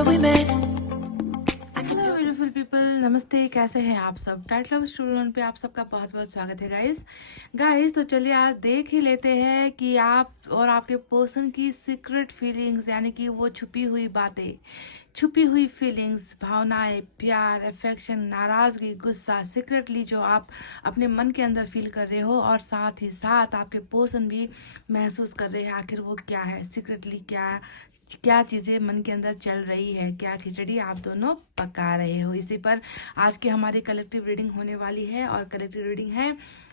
where we met. Hello beautiful people, नमस्ते। कैसे हैं आप सब? टाइट लव स्टूडियो पे आप सबका बहुत बहुत स्वागत है गाइस। तो चलिए आज देख ही लेते हैं कि आप और आपके पर्सन की सीक्रेट फीलिंग्स, यानी कि वो छुपी हुई बातें, छुपी हुई फीलिंग्स, भावनाएं, प्यार, अफेक्शन, नाराज़गी, गुस्सा, सीक्रेटली जो आप अपने मन के अंदर फील कर रहे हो और साथ ही साथ आपके पर्सन भी महसूस कर रहे हैं आखिर वो क्या है, सीक्रेटली क्या क्या चीज़ें मन के अंदर चल रही है, क्या खिचड़ी आप दोनों पका रहे हो। इसी पर आज की हमारी कलेक्टिव रीडिंग होने वाली है और कलेक्टिव रीडिंग है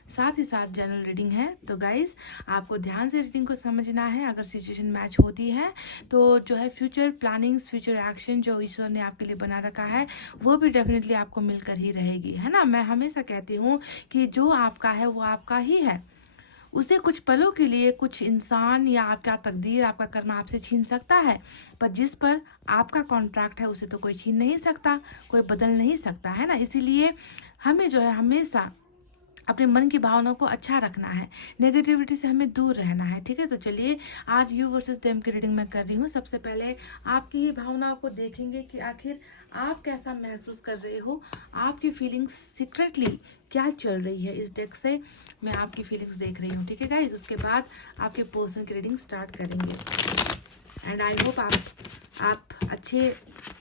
साथ ही साथ जनरल रीडिंग है। तो गाइस आपको ध्यान से रीडिंग को समझना है। अगर सिचुएशन मैच होती है तो जो है फ्यूचर प्लानिंग्स, फ्यूचर एक्शन जो ईश्वर ने आपके लिए बना रखा है वो भी डेफिनेटली आपको मिलकर ही रहेगी, है ना। मैं हमेशा कहती हूँ कि जो आपका है वो आपका ही है। उसे कुछ पलों के लिए कुछ इंसान या आपका तकदीर, आपका कर्म आपसे छीन सकता है, पर जिस पर आपका कॉन्ट्रैक्ट है उसे तो कोई छीन नहीं सकता, कोई बदल नहीं सकता, है ना। इसीलिए हमें जो है हमेशा अपने मन की भावनाओं को अच्छा रखना है, नेगेटिविटी से हमें दूर रहना है, ठीक है। तो चलिए आज यू वर्सेस देम की रीडिंग मैं कर रही हूँ। सबसे पहले आपकी ही भावनाओं को देखेंगे कि आखिर आप कैसा महसूस कर रहे हो, आपकी फीलिंग्स सीक्रेटली क्या चल रही है। इस डेक से मैं आपकी फीलिंग्स देख रही हूँ, ठीक है गाइस। उसके बाद आपके पर्सन की रीडिंग स्टार्ट करेंगे एंड आई होप आप अच्छे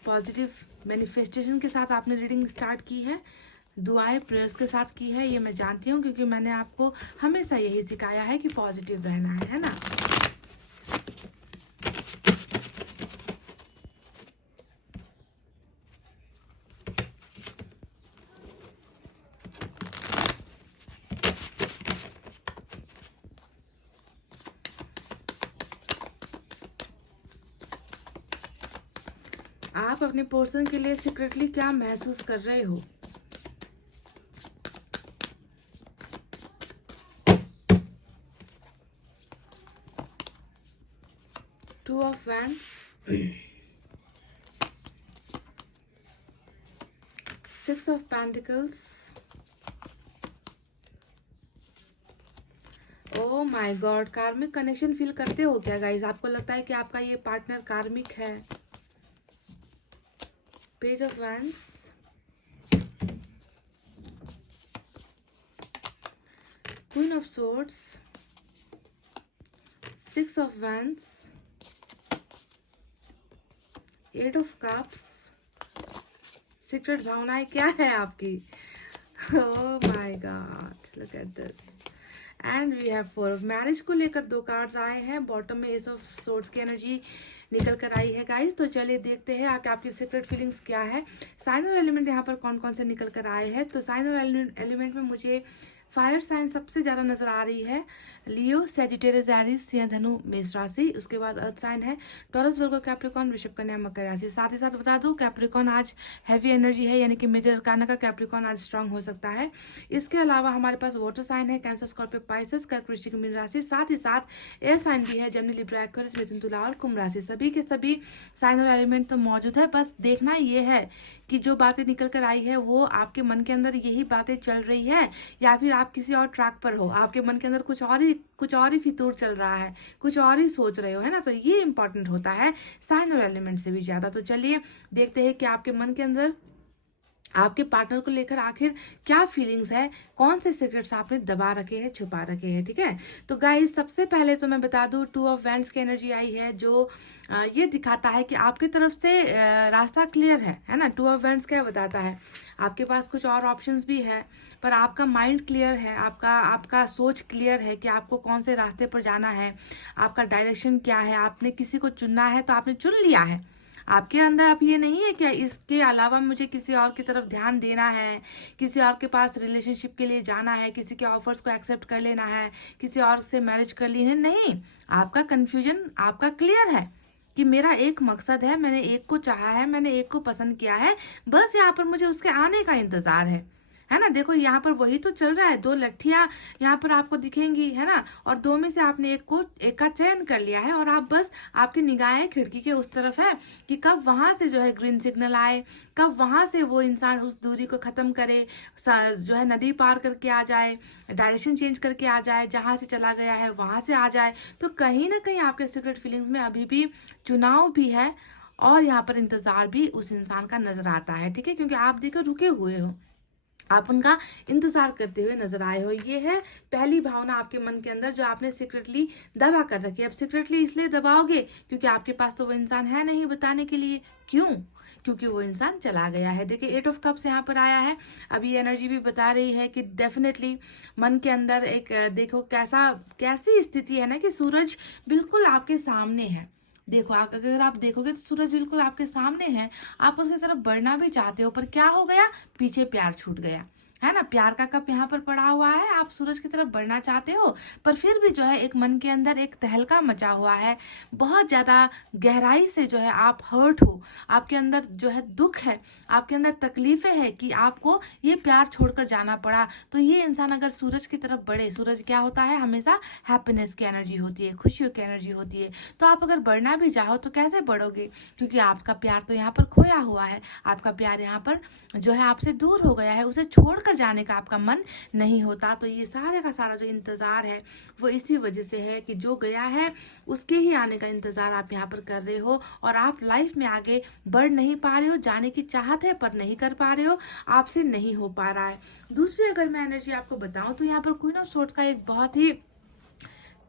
पॉजिटिव मैनिफेस्टेशन के साथ आपने रीडिंग स्टार्ट की है, दुआएं प्रेयर्स के साथ की है, ये मैं जानती हूँ क्योंकि मैंने आपको हमेशा यही सिखाया है कि पॉजिटिव रहना है ना। आप अपने पर्सन के लिए सीक्रेटली क्या महसूस कर रहे हो। Two of wands, 6 of pentacles, oh my God. Karmic connection feel करते हो क्या गाइस? आपको लगता है कि आपका ये पार्टनर कार्मिक है। Page of wands, queen of swords, 6 of wands, 8 of cups. Secret भावनाएं क्या है आपकी? Oh my god, look at this. And we have 4 of marriage को लेकर 2 कार्ड्स आए हैं। बॉटम में एस ऑफ सोर्ड्स की एनर्जी निकल कर आई है गाइस। तो चलिए देखते हैं आपकी सीक्रेट फीलिंग्स क्या है। साइन और एलिमेंट यहाँ पर कौन कौन से निकल कर आए हैं। तो साइन और एलिमेंट में मुझे फायर साइन सबसे ज़्यादा नजर आ रही है। लियो, सेजिटेरियस, एरीज, सिंह, धनु, मेष राशि। उसके बाद अर्थ साइन है टॉरस, वर्गो, कैप्रिकॉन, वृषभ, कन्या, मकर राशि। साथ ही साथ बता दूं कैप्रिकॉन आज हैवी एनर्जी है, यानी कि मेजर अरकाना का कैप्रिकॉन आज स्ट्रांग हो सकता है। इसके अलावा हमारे पास वाटर साइन है कैंसर, स्कॉर्पियो, पाइसेस, कर्क, वृश्चिक, मीन राशि। साथ ही साथ एयर साइन भी है जेमिनी, लिब्रा, एक्वेरियस, मिथुन, तुला और कुंभ राशि। सभी के सभी साइन और एलिमेंट तो मौजूद है। बस देखना ये है कि जो बातें निकल कर आई है वो आपके मन के अंदर यही बातें चल रही है या फिर आप किसी और ट्रैक पर हो, आपके मन के अंदर कुछ और ही फितूर चल रहा है, कुछ और ही सोच रहे हो, है ना। तो ये इंपॉर्टेंट होता है साइन और एलिमेंट से भी ज्यादा। तो चलिए देखते हैं कि आपके मन के अंदर आपके पार्टनर को लेकर आखिर क्या फीलिंग्स है, कौन से सीक्रेट्स आपने दबा रखे हैं, छुपा रखे हैं, ठीक है। तो गाइस सबसे पहले तो मैं बता दूं 2 ऑफ वैंड्स की एनर्जी आई है जो ये दिखाता है कि आपकी तरफ से रास्ता क्लियर है ना। 2 ऑफ वैंड्स क्या बताता है? आपके पास कुछ और ऑप्शंस भी है पर आपका माइंड क्लियर है, आपका सोच क्लियर है कि आपको कौन से रास्ते पर जाना है, आपका डायरेक्शन क्या है। आपने किसी को चुनना है तो आपने चुन लिया है। आपके अंदर अब ये नहीं है कि इसके अलावा मुझे किसी और की तरफ ध्यान देना है, किसी और के पास रिलेशनशिप के लिए जाना है, किसी के ऑफर्स को एक्सेप्ट कर लेना है, किसी और से मैरिज कर ली है। नहीं, आपका कन्फ्यूजन आपका क्लियर है कि मेरा एक मकसद है, मैंने एक को चाहा है, मैंने एक को पसंद किया है, बस यहाँ पर मुझे उसके आने का इंतजार है ना। देखो यहाँ पर वही तो चल रहा है। 2 लट्ठियां यहाँ पर आपको दिखेंगी, है ना, और 2 में से आपने एक का चयन कर लिया है और आप बस आपकी निगाहें खिड़की के उस तरफ है कि कब वहां से जो है ग्रीन सिग्नल आए, कब वहां से वो इंसान उस दूरी को खत्म करे, जो है नदी पार करके आ जाए, डायरेक्शन चेंज करके आ जाए, जहां से चला गया है वहां से आ जाए। तो कहीं ना कहीं आपके सीक्रेट फीलिंग्स में अभी भी चुनाव भी है और यहाँ पर इंतज़ार भी उस इंसान का नजर आता है, ठीक है, क्योंकि आप देखो रुके हुए हो, आप उनका इंतजार करते हुए नजर आए हो। ये है पहली भावना आपके मन के अंदर जो आपने सीक्रेटली दबा कर रखी है। अब सीक्रेटली इसलिए दबाओगे क्योंकि आपके पास तो वो इंसान है नहीं बताने के लिए। क्यों? क्योंकि वो इंसान चला गया है। देखिए 8 ऑफ कप्स यहाँ पर आया है। अब ये एनर्जी भी बता रही है कि डेफिनेटली मन के अंदर एक देखो कैसी स्थिति है ना कि सूरज बिल्कुल आपके सामने है। देखो अगर आप देखोगे तो सूरज बिल्कुल आपके सामने है, आप उसकी तरफ बढ़ना भी चाहते हो, पर क्या हो गया, पीछे प्यार छूट गया, है ना। प्यार का कप यहाँ पर पड़ा हुआ है, आप सूरज की तरफ बढ़ना चाहते हो, पर फिर भी जो है एक मन के अंदर एक तहलका मचा हुआ है, बहुत ज़्यादा गहराई से जो है आप हर्ट हो, आपके अंदर जो है दुख है, आपके अंदर तकलीफें हैं कि आपको ये प्यार छोड़कर जाना पड़ा। तो ये इंसान अगर सूरज की तरफ बढ़े, सूरज क्या होता है, हमेशा हैप्पीनेस की एनर्जी होती है, खुशियों की एनर्जी होती है। तो आप अगर बढ़ना भी चाहो तो कैसे बढ़ोगे, क्योंकि आपका प्यार तो यहाँ पर खोया हुआ है, आपका प्यार यहाँ पर जो है आपसे दूर हो गया है, उसे छोड़ जाने का आपका मन नहीं होता। तो ये सारे का सारा जो इंतजार है वो इसी वजह से है कि जो गया है उसके ही आने का इंतजार आप यहाँ पर कर रहे हो, और आप लाइफ में आगे बढ़ नहीं पा रहे हो। जाने की चाहत है पर नहीं कर पा रहे हो, आपसे नहीं हो पा रहा है। दूसरी अगर मैं एनर्जी आपको बताऊं तो यहाँ पर क्वीन ऑफ सोर्ड्स का एक बहुत ही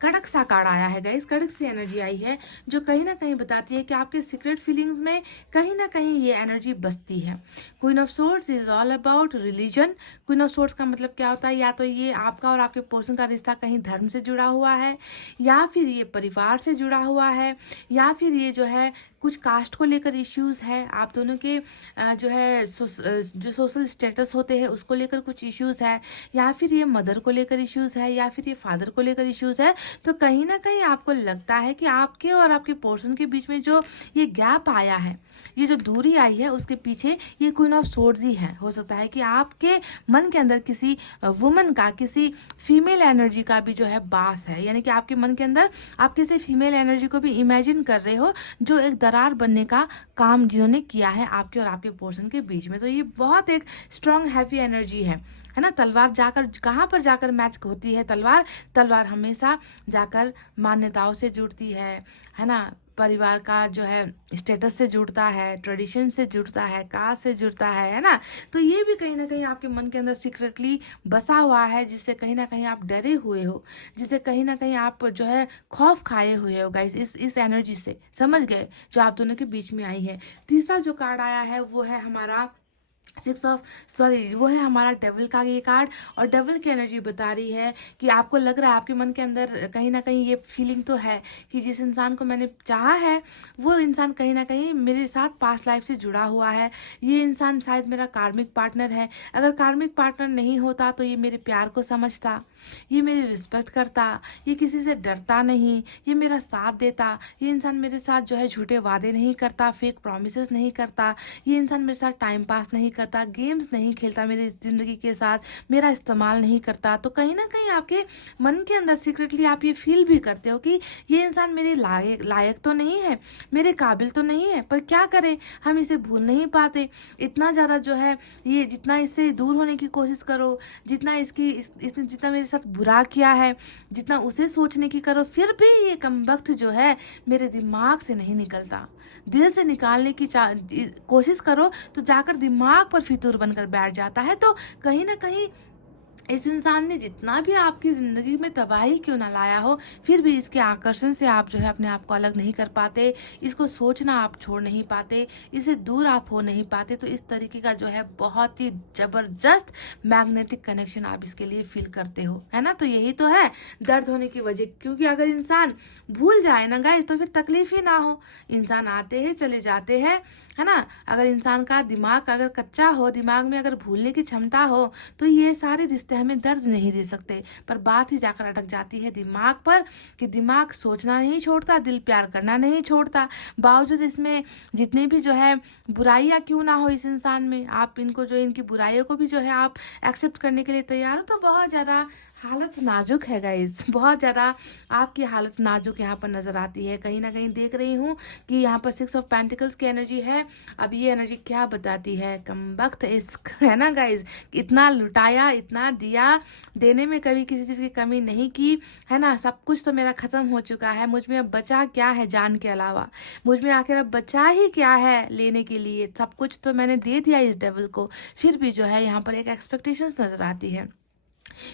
कड़क सा कार्ड आया है गाइस, कड़क सी एनर्जी आई है जो कहीं ना कहीं बताती है कि आपके सीक्रेट फीलिंग्स में कहीं ना कहीं ये एनर्जी बसती है। Queen of swords is all about religion. Queen of swords का मतलब क्या होता है, या तो ये आपका और आपके पर्सन का रिश्ता कहीं धर्म से जुड़ा हुआ है, या फिर ये परिवार से जुड़ा हुआ है, या फिर ये जो है कुछ कास्ट को लेकर इश्यूज है, आप दोनों के जो है जो सोशल स्टेटस होते हैं उसको लेकर कुछ इश्यूज है, या फिर ये मदर को लेकर इश्यूज है, या फिर ये फादर को लेकर इश्यूज है। तो कहीं ना कहीं आपको लगता है कि आपके और आपके पर्सन के बीच में जो ये गैप आया है, ये जो दूरी आई है, उसके पीछे ये क्वीन ऑफ सोर्ड्स ही है। हो सकता है कि आपके मन के अंदर किसी वुमन का, किसी फीमेल एनर्जी का भी जो है बास है, यानी कि आपके मन के अंदर आप किसी फीमेल एनर्जी को भी इमेजिन कर रहे हो जो एक दरार बनने का काम जिन्होंने किया है आपके और आपके पर्सन के बीच में। तो ये बहुत एक स्ट्रॉन्ग हैवी एनर्जी है ना। तलवार जाकर कहाँ पर जाकर मैच होती है, तलवार हमेशा जाकर मान्यताओं से जुड़ती है ना, परिवार का जो है स्टेटस से जुड़ता है, ट्रेडिशन से जुड़ता है, कास्ट से जुड़ता है ना। तो ये भी कहीं ना कहीं आपके मन के अंदर सीक्रेटली बसा हुआ है, जिससे कहीं ना कहीं आप डरे हुए हो, जिससे कहीं ना कहीं आप जो है खौफ खाए हुए हो गाइस, इस एनर्जी से, समझ गए, जो आप दोनों के बीच में आई है। तीसरा जो कार्ड आया है वो है हमारा वो है हमारा डेविल का ये कार्ड, और डेविल की एनर्जी बता रही है कि आपको लग रहा है, आपके मन के अंदर कहीं ना कहीं ये फीलिंग तो है कि जिस इंसान को मैंने चाहा है वो इंसान कहीं ना कहीं मेरे साथ पास्ट लाइफ से जुड़ा हुआ है, ये इंसान शायद मेरा कार्मिक पार्टनर है। अगर कार्मिक पार्टनर नहीं होता तो ये मेरे प्यार को समझता, ये मेरी रिस्पेक्ट करता, ये किसी से डरता नहीं, ये मेरा साथ देता, ये इंसान मेरे साथ जो है झूठे वादे नहीं करता, फेक प्रॉमिसेस नहीं करता, ये इंसान मेरे साथ टाइम पास नहीं करता, गेम्स नहीं खेलता मेरी ज़िंदगी के साथ, मेरा इस्तेमाल नहीं करता। तो कहीं ना कहीं आपके मन के अंदर सीक्रेटली आप ये फील भी करते हो कि ये इंसान मेरे लायक तो नहीं है, मेरे काबिल तो नहीं है, पर क्या करें, हम इसे भूल नहीं पाते। इतना ज़्यादा जो है ये, जितना इससे दूर होने की कोशिश करो, जितना इसने जितना मेरे साथ बुरा किया है, जितना उसे सोचने की करो, फिर भी ये कमबख्त जो है मेरे दिमाग से नहीं निकलता। दिल से निकालने की कोशिश करो तो जाकर दिमाग पर फितूर बनकर बैठ जाता है। तो कहीं ना कहीं इस इंसान ने जितना भी आपकी ज़िंदगी में तबाही क्यों ना लाया हो, फिर भी इसके आकर्षण से आप जो है अपने आप को अलग नहीं कर पाते, इसको सोचना आप छोड़ नहीं पाते, इससे दूर आप हो नहीं पाते। तो इस तरीके का जो है बहुत ही ज़बरदस्त मैग्नेटिक कनेक्शन आप इसके लिए फील करते हो, है ना। तो यही तो है दर्द होने की वजह, क्योंकि अगर इंसान भूल जाए ना गाइस तो फिर तकलीफ ही ना हो। इंसान आते हैं चले जाते हैं, है ना। अगर इंसान का दिमाग अगर कच्चा हो, दिमाग में अगर भूलने की क्षमता हो, तो ये सारे रिश्ते हमें दर्द नहीं दे सकते। पर बात ही जाकर अटक जाती है दिमाग पर कि दिमाग सोचना नहीं छोड़ता, दिल प्यार करना नहीं छोड़ता। बावजूद इसमें जितने भी जो है बुराइयां क्यों ना हो इस इंसान में, आप इनको जो इनकी बुराइयों को भी जो है आप एक्सेप्ट करने के लिए तैयार हो, तो बहुत ज़्यादा हालत नाजुक है गाइज, बहुत ज़्यादा आपकी हालत नाजुक यहाँ पर नज़र आती है। कहीं ना कहीं देख रही हूँ कि यहाँ पर 6 ऑफ पेंटिकल्स की एनर्जी है। अब ये एनर्जी क्या बताती है? कमबख्त इश्क है ना गाइज, इतना लुटाया, इतना दिया, देने में कभी किसी चीज़ की कमी नहीं की, है ना। सब कुछ तो मेरा ख़त्म हो चुका है, मुझ में अब बचा क्या है जान के अलावा? मुझ में आखिर अब बचा ही क्या है लेने के लिए? सब कुछ तो मैंने दे दिया इस डेविल को। फिर भी जो है यहाँ पर एक एक्सपेक्टेशंस नज़र आती है,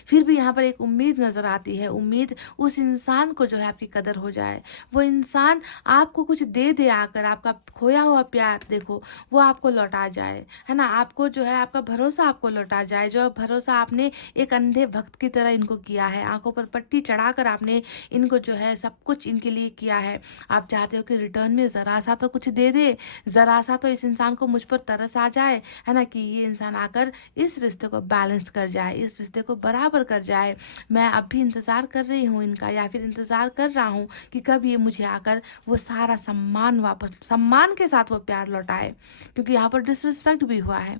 फिर भी यहाँ पर एक उम्मीद नज़र आती है। उम्मीद उस इंसान को जो है आपकी कदर हो जाए, वो इंसान आपको कुछ दे दे आकर, आपका खोया हुआ प्यार देखो वो आपको लौटा जाए, है ना। आपको जो है आपका भरोसा आपको लौटा जाए, जो भरोसा आपने एक अंधे भक्त की तरह इनको किया है, आंखों पर पट्टी चढ़ाकर आपने इनको जो है सब कुछ इनके लिए किया है। आप चाहते हो कि रिटर्न में ज़रा सा तो कुछ दे दे, ज़रा सा तो इस इंसान को मुझ पर तरस आ जाए, है ना, कि ये इंसान आकर इस रिश्ते को बैलेंस कर जाए, इस रिश्ते को बराबर कर जाए। मैं अब भी इंतज़ार कर रही हूँ इनका, या फिर इंतज़ार कर रहा हूँ कि कब ये मुझे आकर वो सारा सम्मान वापस, सम्मान के साथ वो प्यार लौटाए, क्योंकि यहाँ पर डिसरिस्पेक्ट भी हुआ है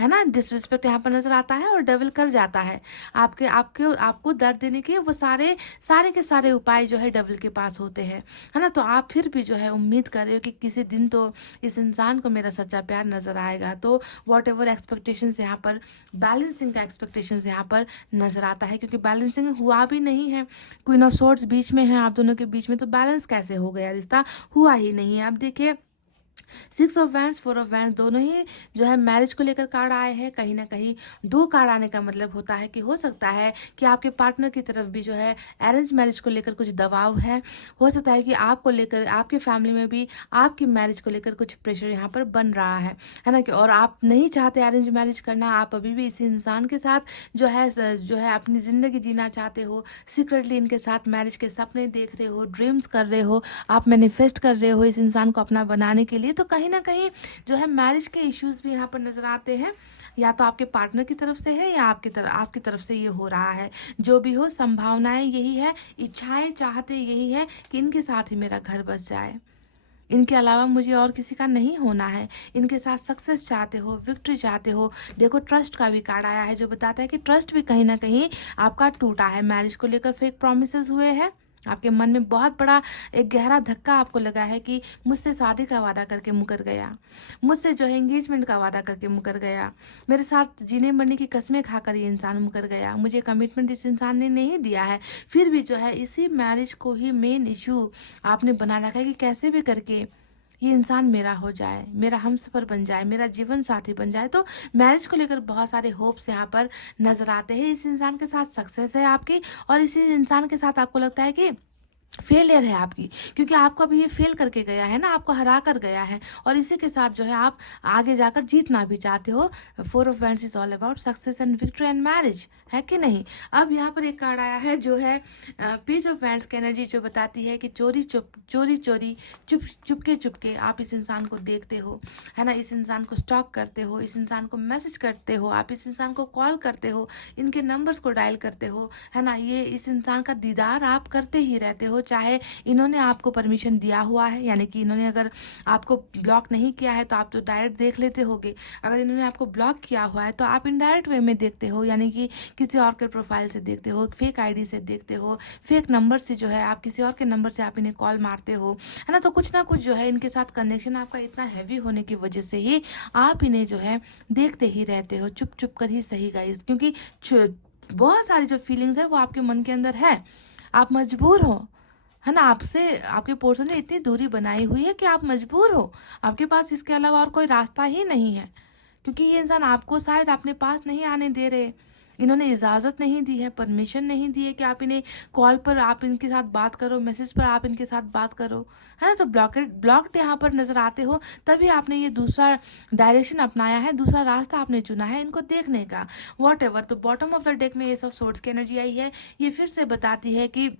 ना। डिसरिस्पेक्ट यहाँ पर नजर आता है और डेविल कर जाता है आपके आपके आपको दर्द देने के वो सारे सारे के सारे उपाय जो है डेविल के पास होते हैं, है ना। तो आप फिर भी जो है उम्मीद कर रहे हो कि किसी दिन तो इस इंसान को मेरा सच्चा प्यार नजर आएगा। तो वॉट एवर एक्सपेक्टेशंस यहाँ पर, बैलेंसिंग का एक्सपेक्टेशंस यहाँ पर नजर आता है, क्योंकि बैलेंसिंग हुआ भी नहीं है। क्वीन ऑफ सोर्ड्स बीच में है आप दोनों के बीच में, तो बैलेंस कैसे हो गया? रिश्ता हुआ ही नहीं है। अब देखिए 6 ऑफ वैंड्स, 4 ऑफ वैंड्स दोनों ही जो है मैरिज को लेकर कार्ड आए हैं। कहीं ना कहीं 2 कार्ड आने का मतलब होता है कि हो सकता है कि आपके पार्टनर की तरफ भी जो है अरेंज मैरिज को लेकर कुछ दबाव है। हो सकता है कि आपको लेकर आपके फैमिली में भी आपकी मैरिज को लेकर कुछ प्रेशर यहाँ पर बन रहा है ना, कि और आप नहीं चाहते अरेंज मैरिज करना, आप अभी भी इसी इंसान के साथ जो है अपनी ज़िंदगी जीना चाहते हो। सीक्रेटली इनके साथ मैरिज के सपने देख रहे हो, ड्रीम्स कर रहे हो, आप मैनिफेस्ट कर रहे हो इस इंसान को अपना बनाने के लिए। तो कहीं ना कहीं जो है मैरिज के इश्यूज भी यहाँ पर नजर आते हैं, या तो आपके पार्टनर की तरफ से है या आपकी तरफ से ये हो रहा है। जो भी हो, संभावनाएं यही है, इच्छाएं चाहते यही है कि इनके साथ ही मेरा घर बस जाए, इनके अलावा मुझे और किसी का नहीं होना है। इनके साथ सक्सेस चाहते हो, विक्ट्री चाहते हो। देखो ट्रस्ट का भी कार्ड आया है, जो बताता है कि ट्रस्ट भी कहीं ना कहीं आपका टूटा है। मैरिज को लेकर फेक प्रोमिसेस हुए हैं, आपके मन में बहुत बड़ा एक गहरा धक्का आपको लगा है कि मुझसे शादी का वादा करके मुकर गया, मुझसे जो है एंगेजमेंट का वादा करके मुकर गया, मेरे साथ जीने मरने की कस्में खाकर ये इंसान मुकर गया, मुझे कमिटमेंट इस इंसान ने नहीं दिया है। फिर भी जो है इसी मैरिज को ही मेन इशू आपने बना रखा है कि कैसे भी करके ये इंसान मेरा हो जाए, मेरा हमसफर बन जाए, मेरा जीवन साथी बन जाए। तो मैरिज को लेकर बहुत सारे होप्स यहाँ पर नजर आते हैं। इस इंसान के साथ सक्सेस है आपकी, और इसी इंसान के साथ आपको लगता है कि फेलियर है आपकी, क्योंकि आपको अभी ये फेल करके गया है ना, आपको हरा कर गया है, और इसी के साथ जो है आप आगे जाकर जीतना भी चाहते हो। 4 of wands is all about success and victory and marriage, है कि नहीं। अब यहाँ पर एक कार्ड आया है जो है पेज ऑफ वैंड्स की एनर्जी, जो बताती है कि चोरी चुपके आप इस इंसान को देखते हो, है ना, इस इंसान को स्टॉक करते हो, इस इंसान को मैसेज करते हो, आप इस इंसान को कॉल करते हो, इनके नंबर्स को डायल करते हो, है ना। ये इस इंसान का दीदार आप करते ही रहते हो, चाहे इन्होंने आपको परमिशन दिया हुआ है, यानी कि इन्होंने अगर आपको ब्लॉक नहीं किया है तो आप तो डायरेक्ट देख लेते होगे। अगर इन्होंने आपको ब्लॉक किया हुआ है तो आप इनडायरेक्ट वे में देखते हो, यानी कि किसी और के प्रोफाइल से देखते हो, फेक आईडी से देखते हो, फेक नंबर से जो है आप किसी और के नंबर से आप इन्हें कॉल मारते हो, है ना। तो कुछ ना कुछ जो है इनके साथ कनेक्शन आपका इतना हैवी होने की वजह से ही आप इन्हें जो है देखते ही रहते हो, चुप चुप कर ही सही गाइस, क्योंकि बहुत सारी जो फीलिंग्स है वो आपके मन के अंदर है। आप मजबूर हो, है ना, आपसे आपके पर्सन ने इतनी दूरी बनाई हुई है कि आप मजबूर हो, आपके पास इसके अलावा और कोई रास्ता ही नहीं है, क्योंकि ये इंसान आपको शायद अपने पास नहीं आने दे रहे। इन्होंने इजाज़त नहीं दी है, परमिशन नहीं दी है कि आप इन्हें कॉल पर आप इनके साथ बात करो, मैसेज पर आप इनके साथ बात करो, है ना। तो ब्लॉक्ड यहाँ पर नज़र आते हो, तभी आपने ये दूसरा डायरेक्शन अपनाया है, दूसरा रास्ता आपने चुना है इनको देखने का। वॉट एवर, तो बॉटम ऑफ द डेक में ये सब सोर्ट्स की एनर्जी आई है। ये फिर से बताती है कि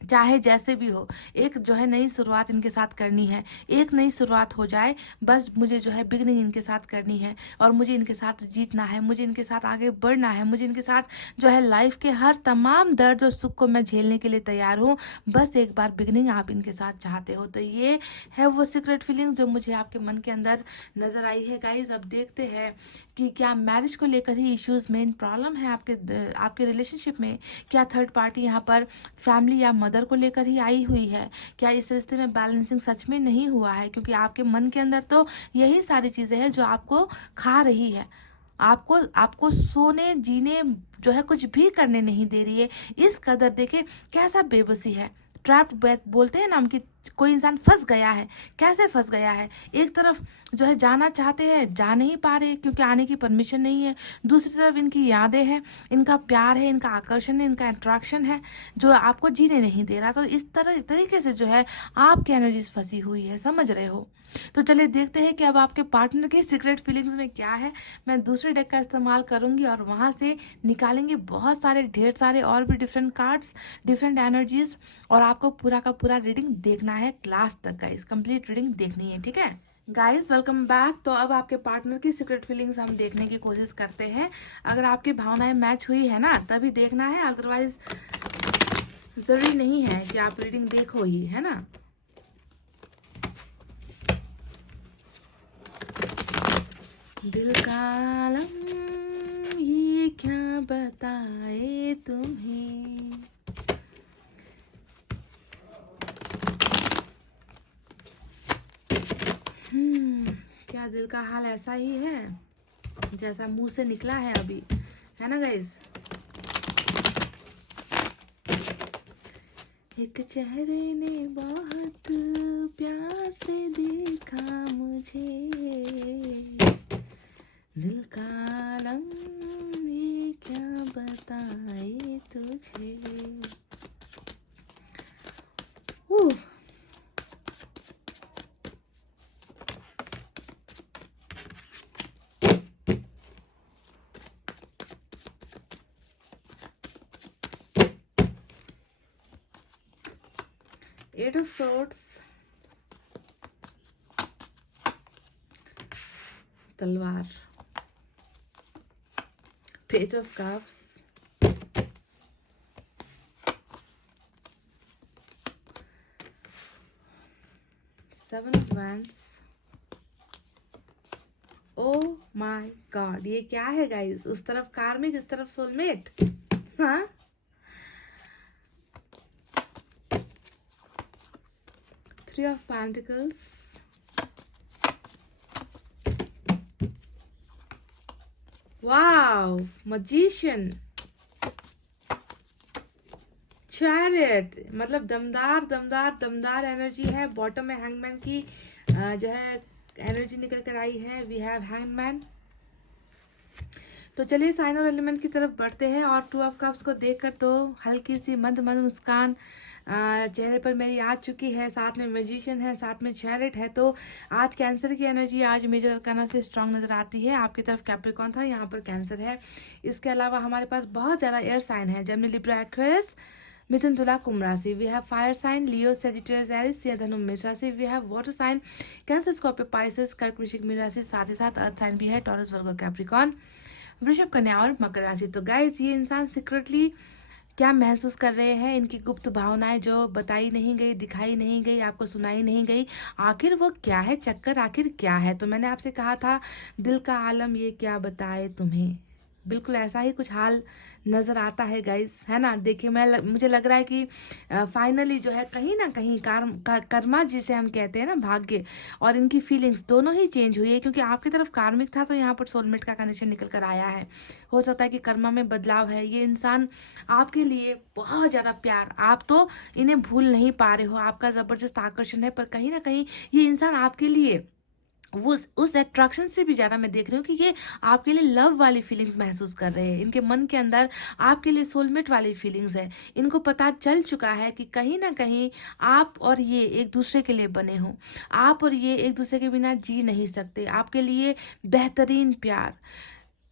चाहे जैसे भी हो, एक जो है नई शुरुआत इनके साथ करनी है। एक नई शुरुआत हो जाए, बस मुझे जो है बिगनिंग इनके साथ करनी है और मुझे इनके साथ जीतना है, मुझे इनके साथ आगे बढ़ना है, मुझे इनके साथ जो है लाइफ के हर तमाम दर्द और सुख को मैं झेलने के लिए तैयार हूँ। बस एक बार बिगनिंग आप इनके साथ चाहते हो। तो ये है वो सीक्रेट फीलिंग्स जो मुझे आपके मन के अंदर नज़र आई है गाइज। अब देखते हैं कि क्या मैरिज को लेकर ही इश्यूज मेन प्रॉब्लम है आपके रिलेशनशिप में। क्या थर्ड पार्टी यहाँ पर फैमिली या मदर को लेकर ही आई हुई है। क्या इस रिश्ते में बैलेंसिंग सच में नहीं हुआ है, क्योंकि आपके मन के अंदर तो यही सारी चीज़ें हैं जो आपको खा रही है, आपको आपको सोने जीने जो है कुछ भी करने नहीं दे रही है। इस कदर देखे कैसा बेबसी है। ट्रैप्ड बोलते हैं ना हम कि कोई इंसान फंस गया है। कैसे फंस गया है, एक तरफ जो है जाना चाहते हैं, जा नहीं पा रहे क्योंकि आने की परमिशन नहीं है। दूसरी तरफ इनकी यादें हैं, इनका प्यार है, इनका आकर्षण है, इनका अट्रैक्शन है जो आपको जीने नहीं दे रहा। तो इस तरीके से जो है आपकी एनर्जीज फंसी हुई है, समझ रहे हो। तो चलिए देखते हैं कि अब आपके पार्टनर की सीक्रेट फीलिंग्स में क्या है। मैं दूसरे डेक का इस्तेमाल करूंगी और वहां से निकालेंगे बहुत सारे ढेर सारे और भी डिफरेंट कार्ड्स, डिफरेंट एनर्जीज, और आपको पूरा का पूरा रीडिंग देखना है लास्ट तक गाइस, कंप्लीट रीडिंग देखनी है, ठीक है गाइस। Welcome back. तो अब आपके पार्टनर की सीक्रेट फीलिंग्स हम देखने की कोशिश करते हैं। अगर आपकी भावनाएं मैच हुई है ना तभी देखना है, अदरवाइज जरूरी नहीं है कि आप रीडिंग देखो ही, है ना। दिल का आलम ये क्या बताए तुम्हें, क्या दिल का हाल ऐसा ही है जैसा मुंह से निकला है अभी, है ना गाइस। एक चेहरे ने बहुत प्यार से देखा मुझे, दिल का आलम ये क्या बताए तुझे। एट ऑफ सॉर्ड्स, तलवार, page of cups, seven of wands. Oh my God, ये क्या है गाइस। उस तरफ कार्मिक, इस तरफ सोलमेट। हाँ, three of pentacles, wow, magician, chariot. मतलब दमदार दमदार दमदार एनर्जी है। बॉटम में हैंगमैन की जो है एनर्जी निकल कर आई है। We have hangman. तो चलिए साइन और एलिमेंट की तरफ बढ़ते हैं और टू ऑफ कप्स को देखकर तो हल्की सी मंद मंद मुस्कान चेहरे पर मेरी आ चुकी है। साथ में मैजिशियन है, साथ में चैरिट है। तो आज कैंसर की एनर्जी आज मेजर अरकाना से स्ट्रांग नजर आती है। आपकी तरफ कैप्रिकॉन था, यहाँ पर कैंसर है। इसके अलावा हमारे पास बहुत ज़्यादा एयर साइन है, जेमिनी, लिब्रा, एक्वेरियस, मिथुन, तुला, कुंभ राशि। We have fire sign Leo, Sagittarius, Aries, या धनु, मेष राशि। We have water sign Cancer, Scorpio, Pisces, कर्क, वृश्चिक, मीन राशि। साथ ही साथ अर्थ साइन भी है, टॉरस, वर्गो, कैप्रिकॉन, वृषभ, कन्या और मकर राशि। तो गाइज ये इंसान सीक्रेटली क्या महसूस कर रहे हैं, इनकी गुप्त भावनाएं जो बताई नहीं गई, दिखाई नहीं गई, आपको सुनाई नहीं गई, आखिर वो क्या है, चक्कर आखिर क्या है। तो मैंने आपसे कहा था दिल का आलम ये क्या बताए तुम्हें, बिल्कुल ऐसा ही कुछ हाल नज़र आता है गाइस, है ना। देखिए मुझे लग रहा है कि फाइनली जो है कहीं ना कहीं कर्मा जिसे हम कहते हैं ना, भाग्य, और इनकी फीलिंग्स दोनों ही चेंज हुई है। क्योंकि आपकी तरफ कार्मिक था तो यहाँ पर सोलमेट का कनेक्शन निकल कर आया है। हो सकता है कि कर्मा में बदलाव है। ये इंसान आपके लिए बहुत ज़्यादा प्यार, आप तो इन्हें भूल नहीं पा रहे हो, आपका ज़बरदस्त आकर्षण है, पर कहीं ना कहीं ये इंसान आपके लिए वो उस अट्रैक्शन से भी ज़्यादा मैं देख रही हूँ कि ये आपके लिए लव वाली फीलिंग्स महसूस कर रहे हैं। इनके मन के अंदर आपके लिए सोलमेट वाली फीलिंग्स है। इनको पता चल चुका है कि कहीं ना कहीं आप और ये एक दूसरे के लिए बने हो, आप और ये एक दूसरे के बिना जी नहीं सकते। आपके लिए बेहतरीन प्यार,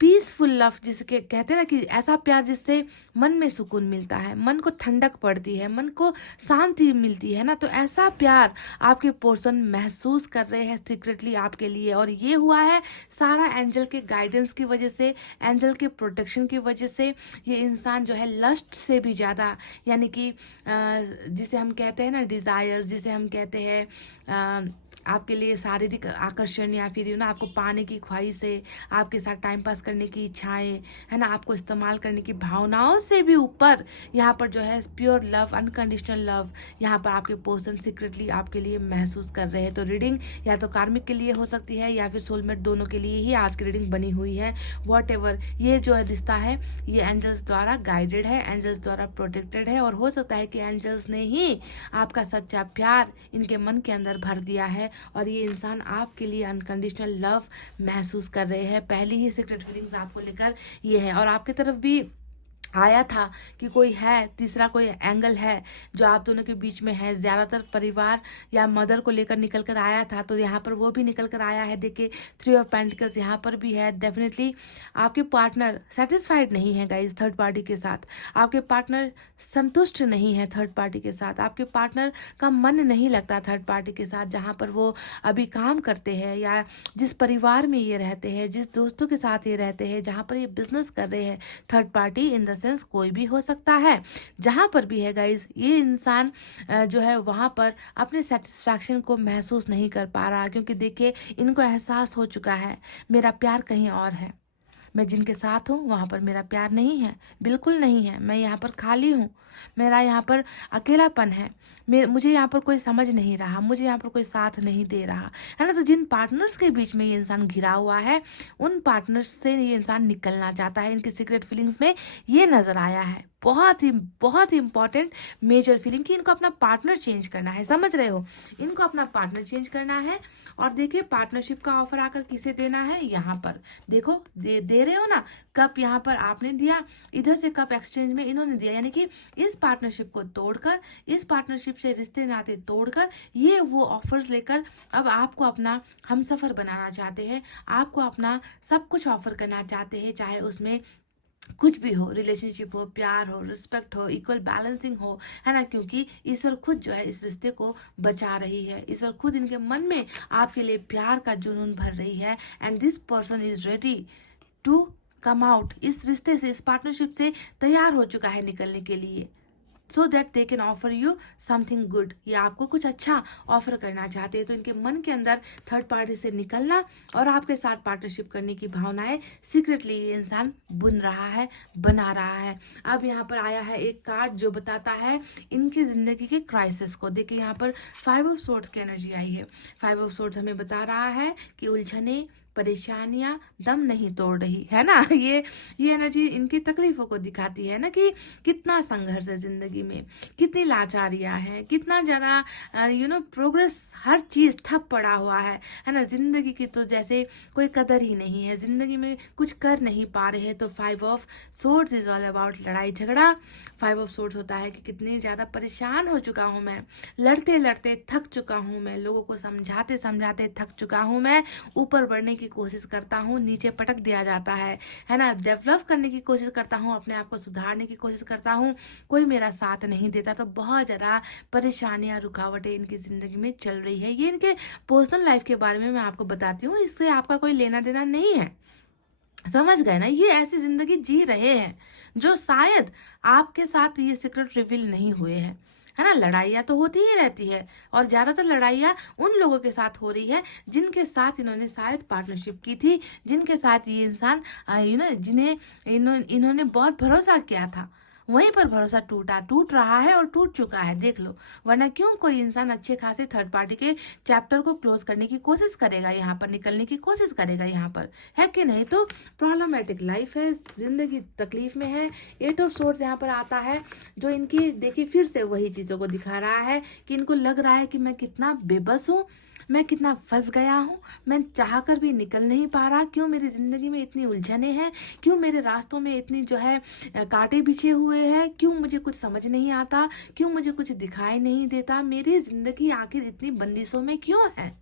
पीसफुल लव, जिसे कहते हैं ना कि ऐसा प्यार जिससे मन में सुकून मिलता है, मन को ठंडक पड़ती है, मन को शांति मिलती है ना, तो ऐसा प्यार आपके पर्सन महसूस कर रहे हैं सीक्रेटली आपके लिए। और ये हुआ है सारा एंजल के गाइडेंस की वजह से, एंजल के प्रोटेक्शन की वजह से। ये इंसान जो है लस्ट से भी ज़्यादा, यानी कि जिसे हम कहते हैं ना डिज़ायर, जिसे हम कहते हैं आपके लिए शारीरिक आकर्षण, या फिर ना आपको पाने की ख्वाहिश है, आपके साथ टाइम पास करने की इच्छाएं, है ना, आपको इस्तेमाल करने की भावनाओं से भी ऊपर यहाँ पर जो है प्योर लव, अनकंडीशनल लव यहाँ पर आपके पर्सन सीक्रेटली आपके लिए महसूस कर रहे हैं। तो रीडिंग या तो कार्मिक के लिए हो सकती है या फिर सोलमेट, दोनों के लिए ही आज की रीडिंग बनी हुई है। वॉट एवर ये जो रिश्ता है ये एंजल्स द्वारा गाइडेड है, एंजल्स द्वारा प्रोटेक्टेड है, और हो सकता है कि एंजल्स ने ही आपका सच्चा प्यार इनके मन के अंदर भर दिया है और ये इंसान आपके लिए अनकंडीशनल लव महसूस कर रहे हैं। पहली ही सीक्रेट फीलिंग्स आपको लेकर ये है। और आपकी तरफ भी आया था कि कोई है, तीसरा कोई एंगल है जो आप दोनों के बीच में है। ज़्यादातर परिवार या मदर को लेकर निकल कर आया था, तो यहाँ पर वो भी निकल कर आया है। देखिए 3 ऑफ पेंटिकल्स यहाँ पर भी है। डेफिनेटली आपके पार्टनर सेटिस्फाइड नहीं है गाइज थर्ड पार्टी के साथ, आपके पार्टनर संतुष्ट नहीं है थर्ड पार्टी के साथ, आपके पार्टनर का मन नहीं लगता थर्ड पार्टी के साथ, जहाँ पर वो अभी काम करते हैं या जिस परिवार में ये रहते हैं, जिस दोस्तों के साथ ये रहते हैं, जहाँ पर ये बिजनेस कर रहे हैं। Third party in the sense कोई भी हो सकता है। जहाँ पर भी है गाइज ये इंसान जो है वहाँ पर अपने सेटिस्फैक्शन को महसूस नहीं कर पा रहा, क्योंकि देखिए इनको एहसास हो चुका है मेरा प्यार कहीं और है, मैं जिनके साथ हूँ वहाँ पर मेरा प्यार नहीं है, बिल्कुल नहीं है, मैं यहाँ पर खाली हूँ, मेरा यहाँ पर अकेलापन है, मुझे यहाँ पर कोई समझ नहीं रहा, मुझे यहाँ पर कोई साथ नहीं दे रहा, है ना। तो जिन पार्टनर्स के बीच में ये इंसान घिरा हुआ है उन पार्टनर्स से ये इंसान निकलना चाहता है। इनकी सीक्रेट फीलिंग्स में ये नज़र आया है, बहुत ही इंपॉर्टेंट मेजर फीलिंग कि इनको अपना पार्टनर चेंज करना है। समझ रहे हो, इनको अपना पार्टनर चेंज करना है। और देखिए पार्टनरशिप का ऑफर आकर किसे देना है, यहाँ पर देखो दे रहे हो ना, कप यहाँ पर आपने दिया, इधर से कप एक्सचेंज में इन्होंने दिया, यानी कि इस पार्टनरशिप को तोड़कर, इस पार्टनरशिप से रिश्ते नाते तोड़कर ये वो ऑफर्स लेकर अब आपको अपना हमसफर बनाना चाहते हैं, आपको अपना सब कुछ ऑफर करना चाहते हैं, चाहे उसमें कुछ भी हो, रिलेशनशिप हो, प्यार हो, रिस्पेक्ट हो, इक्वल बैलेंसिंग हो, है ना। क्योंकि ईश्वर खुद जो है इस रिश्ते को बचा रही है, ईश्वर खुद इनके मन में आपके लिए प्यार का जुनून भर रही है। And this person is ready to come out, इस रिश्ते से, इस पार्टनरशिप से तैयार हो चुका है निकलने के लिए, so that they can offer you something good. ये आपको कुछ अच्छा ऑफर करना चाहते हैं। तो इनके मन के अंदर थर्ड पार्टी से निकलना और आपके साथ पार्टनरशिप करने की भावनाएं सीक्रेटली ये इंसान बुन रहा है, बना रहा है। अब यहाँ पर आया है एक कार्ड जो बताता है इनकी जिंदगी के क्राइसिस को। देखिए यहाँ पर 5 ऑफ सोर्ड्स की एनर्जी आई है। 5 ऑफ सोर्ड्स हमें बता रहा है कि उलझने, परेशानियां दम नहीं तोड़ रही, है ना। ये एनर्जी इनकी तकलीफों को दिखाती है ना, कि कितना संघर्ष है जिंदगी में, कितनी लाचारियां हैं, कितना ज़्यादा प्रोग्रेस, हर चीज़ ठप पड़ा हुआ है ना। जिंदगी की तो जैसे कोई कदर ही नहीं है, जिंदगी में कुछ कर नहीं पा रहे हैं। तो 5 of swords is all about लड़ाई झगड़ा। 5 ऑफ सोर्ड्स होता है कि कितनी ज़्यादा परेशान हो चुका हूँ मैं, लड़ते लड़ते थक चुका हूँ मैं, लोगों को समझाते समझाते थक चुका हूँ मैं, ऊपर बढ़ने की कोशिश करता हूँ, नीचे पटक दिया जाता है ना। डेवलप करने की कोशिश करता हूँ, अपने आप को सुधारने की कोशिश करता हूँ, कोई मेरा साथ नहीं देता। तो बहुत ज़्यादा परेशानियाँ, रुकावटें इनकी ज़िंदगी में चल रही है। ये इनके पर्सनल लाइफ के बारे में मैं आपको बताती हूँ, इससे आपका कोई लेना देना नहीं है, समझ गए ना। ये ऐसी जिंदगी जी रहे हैं जो शायद आपके साथ ये सीक्रेट रिवील नहीं हुए हैं, है ना। लड़ाइयाँ तो होती ही रहती है और ज़्यादातर लड़ाइयाँ उन लोगों के साथ हो रही है जिनके साथ इन्होंने शायद पार्टनरशिप की थी, जिनके साथ ये इंसान जिन्हें इन्होंने बहुत भरोसा किया था, वहीं पर भरोसा टूट रहा है और टूट चुका है, देख लो। वरना क्यों कोई इंसान अच्छे खासे थर्ड पार्टी के चैप्टर को क्लोज करने की कोशिश करेगा, यहाँ पर निकलने की कोशिश करेगा, यहाँ पर है कि नहीं। तो प्रॉब्लमेटिक लाइफ है, जिंदगी तकलीफ में है। 8 ऑफ सोर्ड्स यहाँ पर आता है जो इनकी, देखिए फिर से वही चीज़ों को दिखा रहा है कि इनको लग रहा है कि मैं कितना बेबस हूँ, मैं कितना फंस गया हूँ, मैं चाह कर भी निकल नहीं पा रहा, क्यों मेरी ज़िंदगी में इतनी उलझने हैं, क्यों मेरे रास्तों में इतनी जो है कांटे बिछे हुए हैं, क्यों मुझे कुछ समझ नहीं आता, क्यों मुझे कुछ दिखाई नहीं देता, मेरी ज़िंदगी आखिर इतनी बंदिशों में क्यों है।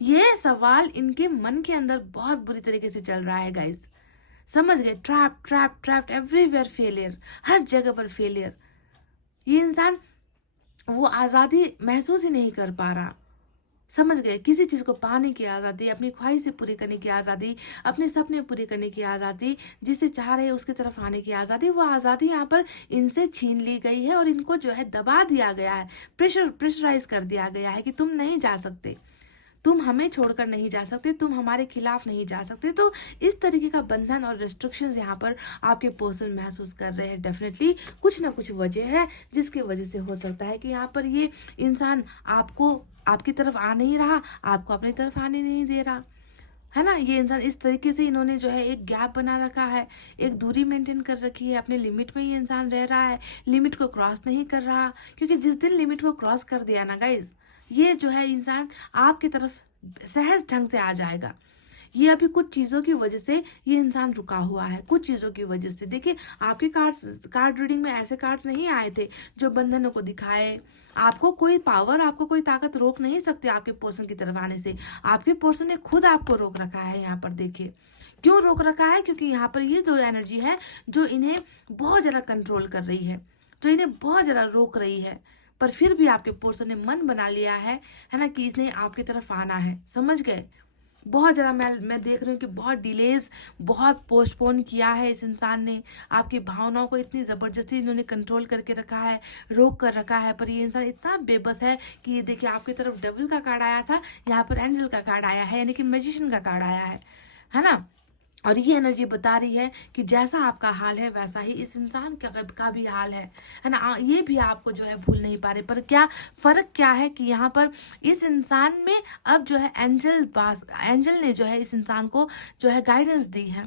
ये सवाल इनके मन के अंदर बहुत बुरी तरीके से चल रहा है गाइज, समझ गए? Trap trap trap everywhere failure, हर जगह पर फेलियर। ये इंसान वो आज़ादी महसूस ही नहीं कर पा रहा। समझ गए? किसी चीज़ को पाने की आज़ादी, अपनी ख्वाहिशें पूरी करने की आज़ादी, अपने सपने पूरे करने की आज़ादी, जिसे चाह रहे उसकी तरफ आने की आज़ादी, वो आज़ादी यहाँ पर इनसे छीन ली गई है और इनको जो है दबा दिया गया है, प्रेशराइज कर दिया गया है कि तुम नहीं जा सकते, तुम हमें छोड़कर नहीं जा सकते, तुम हमारे खिलाफ नहीं जा सकते। तो इस तरीके का बंधन और रेस्ट्रिक्शंस यहाँ पर आपके पर्सन महसूस कर रहे हैं। डेफिनेटली कुछ ना कुछ वजह है जिसकी वजह से हो सकता है कि यहाँ पर ये इंसान आपको आपकी तरफ आ नहीं रहा, आपको अपनी तरफ आने नहीं दे रहा, है ना। ये इंसान इस तरीके से इन्होंने जो है एक गैप बना रखा है, एक दूरी मेंटेन कर रखी है, अपने लिमिट में ये इंसान रह रहा है, लिमिट को क्रॉस नहीं कर रहा। क्योंकि जिस दिन लिमिट को क्रॉस कर दिया ना गाइज, ये जो है इंसान आपकी तरफ सहज ढंग से आ जाएगा। ये अभी कुछ चीज़ों की वजह से ये इंसान रुका हुआ है, कुछ चीज़ों की वजह से। देखिए, आपके कार्ड रीडिंग में ऐसे कार्ड्स नहीं आए थे जो बंधनों को दिखाए। आपको कोई पावर, आपको कोई ताकत रोक नहीं सकती आपके पर्सन की तरफ आने से। आपके पर्सन ने खुद आपको रोक रखा है। यहाँ पर देखिए क्यों रोक रखा है, क्योंकि यहाँ पर ये जो एनर्जी है जो इन्हें बहुत ज़्यादा कंट्रोल कर रही है, जो इन्हें बहुत ज़्यादा रोक रही है, पर फिर भी आपके पर्सन ने मन बना लिया है ना, कि इसने आपकी तरफ आना है। समझ गए? बहुत ज़्यादा मैं देख रही हूँ कि बहुत डिलेज, बहुत पोस्टपोन किया है इस इंसान ने। आपकी भावनाओं को इतनी ज़बरदस्ती इन्होंने कंट्रोल करके रखा है, रोक कर रखा है। पर ये इंसान इतना बेबस है कि ये देखिए, आपकी तरफ डेविल का कार्ड आया था, यहाँ पर एंजल का कार्ड आया है, यानी कि मैजिशियन का कार्ड आया है ना। और ये एनर्जी बता रही है कि जैसा आपका हाल है वैसा ही इस इंसान का भी हाल है ना। ये भी आपको जो है भूल नहीं पा रहे। पर क्या फ़र्क क्या है कि यहाँ पर इस इंसान में अब जो है एंजल ने जो है इस इंसान को जो है गाइडेंस दी है।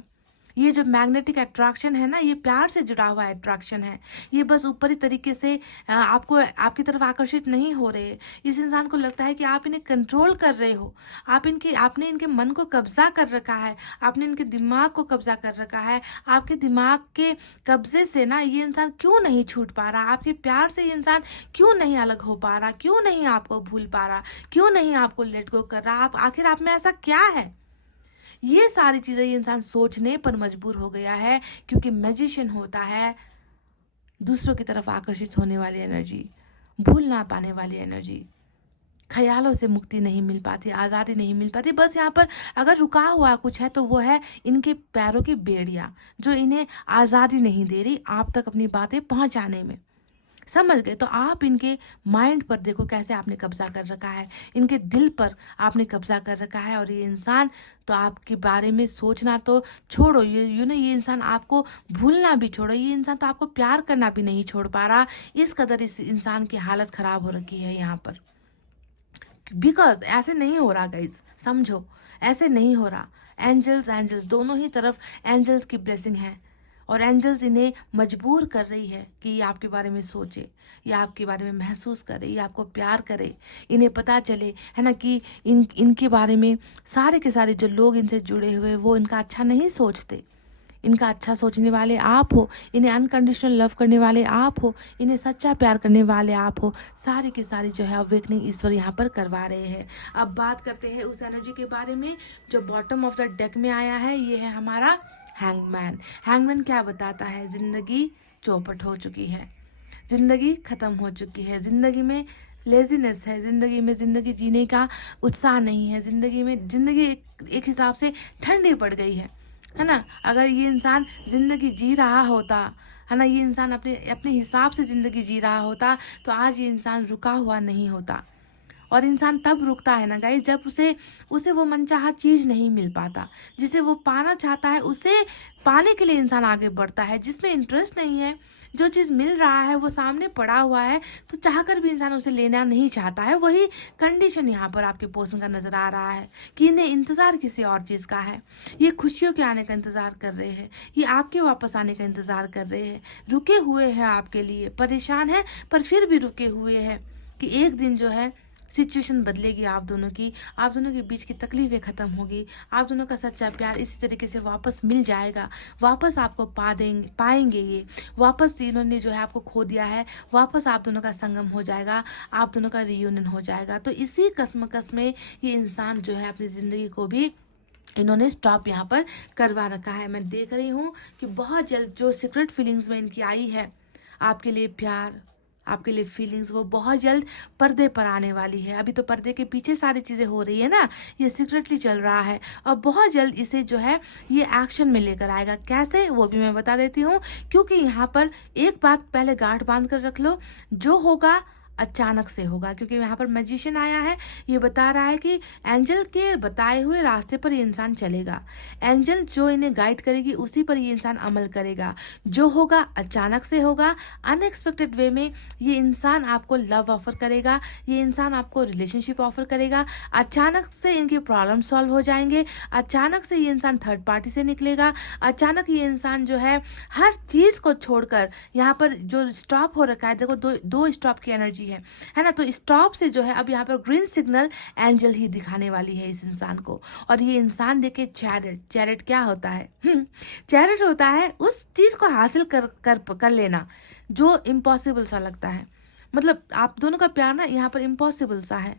ये जो मैग्नेटिक अट्रैक्शन है ना, ये प्यार से जुड़ा हुआ अट्रैक्शन है। ये बस ऊपरी तरीके से आपको आपकी तरफ आकर्षित नहीं हो रहे। इस इंसान को लगता है कि आप इन्हें कंट्रोल कर रहे हो, आपने इनके मन को कब्जा कर रखा है, आपने इनके दिमाग को कब्जा कर रखा है। आपके दिमाग के कब्जे से ना ये इंसान क्यों नहीं छूट पा रहा, आपके प्यार से ये इंसान क्यों नहीं अलग हो पा रहा, क्यों नहीं आपको भूल पा रहा, क्यों नहीं आपको लेट गो कर रहा। आखिर आप में ऐसा क्या है? ये सारी चीज़ें ये इंसान सोचने पर मजबूर हो गया है, क्योंकि मैजिशियन होता है दूसरों की तरफ आकर्षित होने वाली एनर्जी, भूल ना पाने वाली एनर्जी। ख्यालों से मुक्ति नहीं मिल पाती, आज़ादी नहीं मिल पाती। बस यहाँ पर अगर रुका हुआ कुछ है तो वो है इनके पैरों की बेड़ियाँ, जो इन्हें आज़ादी नहीं दे रही आप तक अपनी बातें पहुँचाने में। समझ गए? तो आप इनके माइंड पर देखो कैसे आपने कब्जा कर रखा है, इनके दिल पर आपने कब्जा कर रखा है। और ये इंसान तो आपके बारे में सोचना तो छोड़ो, ये इंसान आपको भूलना भी छोड़ो, ये इंसान तो आपको प्यार करना भी नहीं छोड़ पा रहा। इस कदर इस इंसान की हालत ख़राब हो रखी है यहाँ पर। बिकॉज ऐसे नहीं हो रहा गाइज, समझो, ऐसे नहीं हो रहा। एंजल्स दोनों ही तरफ एंजल्स की ब्लेसिंग है, और एंजल्स इन्हें मजबूर कर रही है कि ये आपके बारे में सोचे, ये आपके बारे में महसूस करे, ये आपको प्यार करे। इन्हें पता चले है ना कि इनके बारे में सारे के सारे जो लोग इनसे जुड़े हुए वो इनका अच्छा नहीं सोचते। इनका अच्छा सोचने वाले आप हो, इन्हें अनकंडीशनल लव करने वाले आप हो, इन्हें सच्चा प्यार करने वाले आप हो। सारी की सारी जो है अवेकनिंग ईश्वर यहाँ पर करवा रहे हैं। अब बात करते हैं उस एनर्जी के बारे में जो बॉटम ऑफ द डेक में आया है। ये है हमारा हैंगमैन। हैंगमैन क्या बताता है? जिंदगी चौपट हो चुकी है, जिंदगी ख़त्म हो चुकी है, ज़िंदगी में लेजीनेस है, ज़िंदगी में ज़िंदगी जीने का उत्साह नहीं है, ज़िंदगी में ज़िंदगी एक हिसाब से ठंडी पड़ गई है ना। अगर ये इंसान ज़िंदगी जी रहा होता, है ना, ये इंसान अपने अपने हिसाब से ज़िंदगी जी रहा होता तो आज ये इंसान रुका हुआ नहीं होता। और इंसान तब रुकता है ना गाइस जब उसे वो मनचाहा चीज़ नहीं मिल पाता, जिसे वो पाना चाहता है उसे पाने के लिए इंसान आगे बढ़ता है। जिसमें इंटरेस्ट नहीं है, जो चीज़ मिल रहा है वो सामने पड़ा हुआ है तो चाहकर भी इंसान उसे लेना नहीं चाहता है। वही कंडीशन यहाँ पर आपके पर्सन का नज़र आ रहा है कि इन्हें इंतज़ार किसी और चीज़ का है। ये खुशियों के आने का इंतज़ार कर रहे हैं, ये आपके वापस आने का इंतज़ार कर रहे हैं, रुके हुए हैं आपके लिए, परेशान है पर फिर भी रुके हुए हैं कि एक दिन जो है सिचुएशन बदलेगी, आप दोनों के बीच की तकलीफें ख़त्म होगी, आप दोनों का सच्चा प्यार इसी तरीके से वापस मिल जाएगा, वापस आपको पाएंगे ये, वापस इन्होंने जो है आपको खो दिया है, वापस आप दोनों का संगम हो जाएगा, आप दोनों का रियूनियन हो जाएगा। तो इसी कसमकस में ये इंसान जो है अपनी ज़िंदगी को भी इन्होंने स्टॉप यहाँ पर करवा रखा है। मैं देख रही हूँ कि बहुत जल्द जो सीक्रेट फीलिंग्स में इनकी आई है आपके लिए प्यार, आपके लिए फीलिंग्स, वो बहुत जल्द पर्दे पर आने वाली है। अभी तो पर्दे के पीछे सारी चीज़ें हो रही है ना, ये सीक्रेटली चल रहा है और बहुत जल्द इसे जो है ये एक्शन में लेकर आएगा। कैसे वो भी मैं बता देती हूँ, क्योंकि यहाँ पर एक बात पहले गांठ बांध कर रख लो, जो होगा अचानक से होगा। क्योंकि यहाँ पर मैजिशियन आया है, ये बता रहा है कि एंजल के बताए हुए रास्ते पर ये इंसान चलेगा, एंजल जो इन्हें गाइड करेगी उसी पर ये इंसान अमल करेगा। जो होगा अचानक से होगा, अनएक्सपेक्टेड वे में ये इंसान आपको लव ऑफर करेगा, ये इंसान आपको रिलेशनशिप ऑफर करेगा। अचानक से इनके प्रॉब्लम सॉल्व हो जाएंगे, अचानक से ये इंसान थर्ड पार्टी से निकलेगा, अचानक ये इंसान जो है हर चीज़ को छोड़कर यहाँ पर जो स्टॉप हो रखा है, देखो दो स्टॉप की एनर्जी है ना, तो स्टॉप से जो है अब यहाँ पर ग्रीन सिग्नल एंजल ही दिखाने वाली है इस इंसान को। और ये इंसान देखे चैरिट, चैरिट क्या होता है? चैरिट होता है उस चीज को हासिल कर लेना जो इम्पॉसिबल सा लगता है। मतलब आप दोनों का प्यार ना यहाँ पर इम्पॉसिबल सा है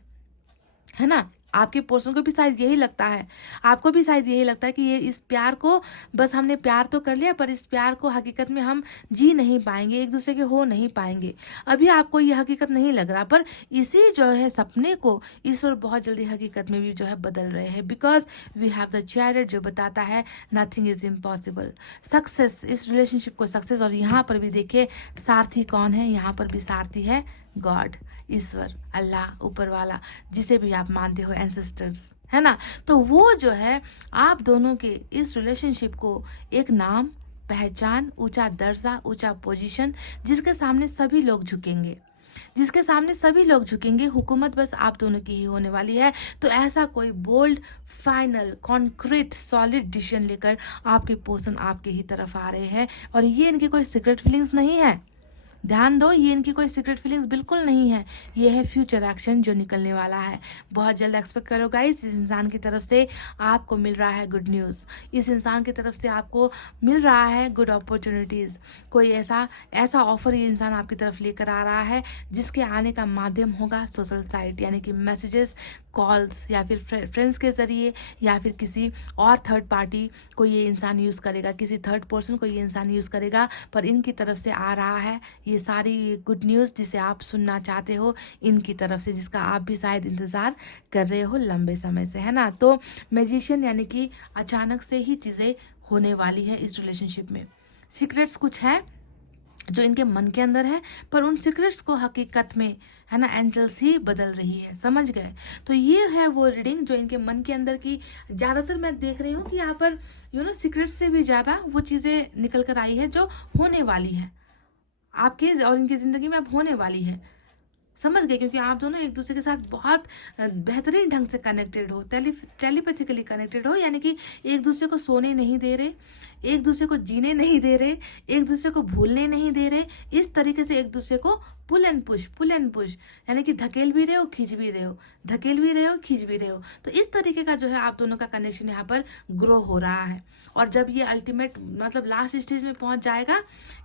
ना। आपके पर्सन को भी शायद यही लगता है, आपको भी शायद यही लगता है कि ये इस प्यार को बस हमने प्यार तो कर लिया, पर इस प्यार को हकीकत में हम जी नहीं पाएंगे, एक दूसरे के हो नहीं पाएंगे। अभी आपको ये हकीकत नहीं लग रहा, पर इसी जो है सपने को ईश्वर बहुत जल्दी हकीकत में भी जो है बदल रहे हैं। Because we have the chariot जो बताता है नथिंग इज इम्पॉसिबल, सक्सेस, इस रिलेशनशिप को सक्सेस। और यहाँ पर भी देखिए सारथी कौन है, यहाँ पर भी सारथी है गॉड, ईश्वर, अल्लाह, ऊपर वाला, जिसे भी आप मानते हो, एंसेस्टर्स, है ना। तो वो जो है आप दोनों के इस रिलेशनशिप को एक नाम, पहचान, ऊंचा दर्जा, ऊंचा पोजीशन, जिसके सामने सभी लोग झुकेंगे, जिसके सामने सभी लोग झुकेंगे। हुकूमत बस आप दोनों की ही होने वाली है। तो ऐसा कोई bold, final, concrete, solid decision लेकर आपके पर्सन आपके ही तरफ आ रहे हैं। और ये इनकी कोई सीक्रेट फीलिंग्स नहीं है, ध्यान दो, ये इनकी कोई सीक्रेट फीलिंग्स बिल्कुल नहीं है, ये है फ्यूचर एक्शन जो निकलने वाला है। बहुत जल्द एक्सपेक्ट करो गाइस, इस इंसान की तरफ से आपको मिल रहा है गुड न्यूज़, इस इंसान की तरफ से आपको मिल रहा है गुड अपॉर्चुनिटीज़। कोई ऐसा ऑफर ये इंसान आपकी तरफ लेकर आ रहा है जिसके आने का माध्यम होगा सोशल साइट, यानी कि मैसेजेस, कॉल्स, या फिर फ्रेंड्स के ज़रिए, या फिर किसी और थर्ड पार्टी को ये इंसान यूज़ करेगा, किसी थर्ड पर्सन को ये इंसान यूज़ करेगा। पर इनकी तरफ से आ रहा है ये सारी गुड न्यूज़ जिसे आप सुनना चाहते हो, इनकी तरफ से, जिसका आप भी शायद इंतज़ार कर रहे हो लंबे समय से, है ना। तो मैजिशियन यानी कि अचानक से ही चीज़ें होने वाली है इस रिलेशनशिप में। सीक्रेट्स कुछ है जो इनके मन के अंदर है, पर उन सीक्रेट्स को हकीकत में, है ना, एंजल्स ही बदल रही है, समझ गए। तो ये है वो रीडिंग जो इनके मन के अंदर की, ज़्यादातर मैं देख रही हूँ कि यहाँ पर सीक्रेट से भी ज़्यादा वो चीज़ें निकल कर आई है जो होने वाली है आपके और इनकी ज़िंदगी में अब होने वाली है, समझ गए। क्योंकि आप दोनों एक दूसरे के साथ बहुत बेहतरीन ढंग से कनेक्टेड हो, टेलीपैथिकली कनेक्टेड हो, यानी कि एक दूसरे को सोने नहीं दे रहे, एक दूसरे को जीने नहीं दे रहे, एक दूसरे को भूलने नहीं दे रहे, इस तरीके से एक दूसरे को पुल एंड पुश, यानी कि धकेल भी रहे हो, खींच भी रहे हो, धकेल भी रहे हो, खींच भी रहे हो। तो इस तरीके का जो है आप दोनों का कनेक्शन यहाँ पर ग्रो हो रहा है। और जब ये अल्टीमेट मतलब लास्ट स्टेज में पहुँच जाएगा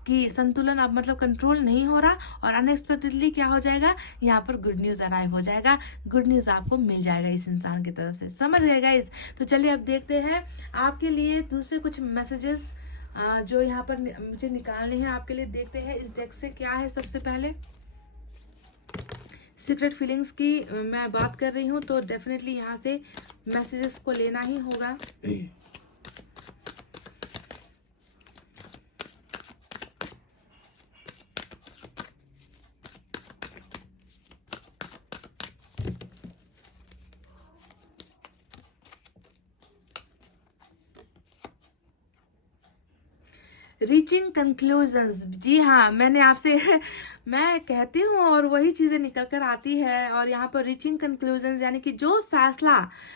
कि संतुलन अब मतलब कंट्रोल नहीं हो रहा, और अनएक्सपेक्टेडली क्या हो जाएगा, यहाँ पर गुड न्यूज़ अराइव हो जाएगा, गुड न्यूज़ आपको मिल जाएगा इस इंसान की तरफ से, समझ गए गाइस। तो चलिए अब देखते हैं आपके लिए दूसरे कुछ मैसेजेस जो यहाँ पर मुझे निकालने हैं आपके लिए। देखते हैं इस डेक से क्या है। सबसे पहले सीक्रेट फीलिंग्स की मैं बात कर रही हूँ, तो डेफिनेटली यहाँ से मैसेजेस को लेना ही होगा। रीचिंग कंक्लूजन्स, जी हाँ, मैंने आपसे मैं कहती हूँ और वही चीज़ें निकल कर आती है। और यहाँ पर रीचिंग कंक्लूजन्स यानी कि जो फैसला